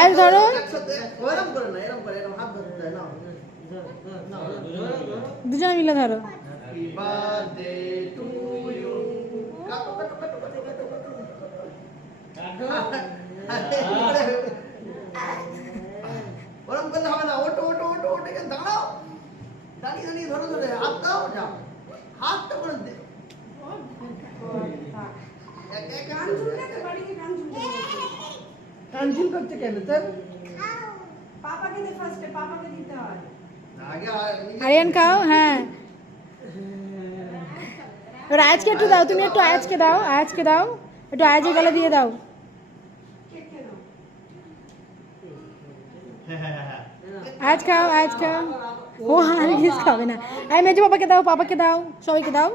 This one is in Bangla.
আর ধরো দুজনে মিলে ধরো। ওরকম করলে হবে না, ওটো ওটো ওটো ওটো, দাঁড়াও, দাঁড়িয়ে দাঁড়িয়ে ধরো ধরে হাত দাও, যাও হাতটা করে দে। কানঝুল করতে কেন তোর? পাপাকে দে ফার্স্টে, পাপাকে দিতে হয়। আগে আরিয়ান খাও। হ্যাঁ এবার আয়াজকে একটু দাও, তুমি একটু আয়াজকে দাও, আয়াজকে দাও একটু, আয়াজের গলা দিয়ে দাও। কেক খেয়ে নাও। আয়াজ খাও, আয়াজ খাও। ও হারগিজ খাবে না। আই মেজো পাপাকে দাও, পাপাকে দাও, সবাইকে দাও।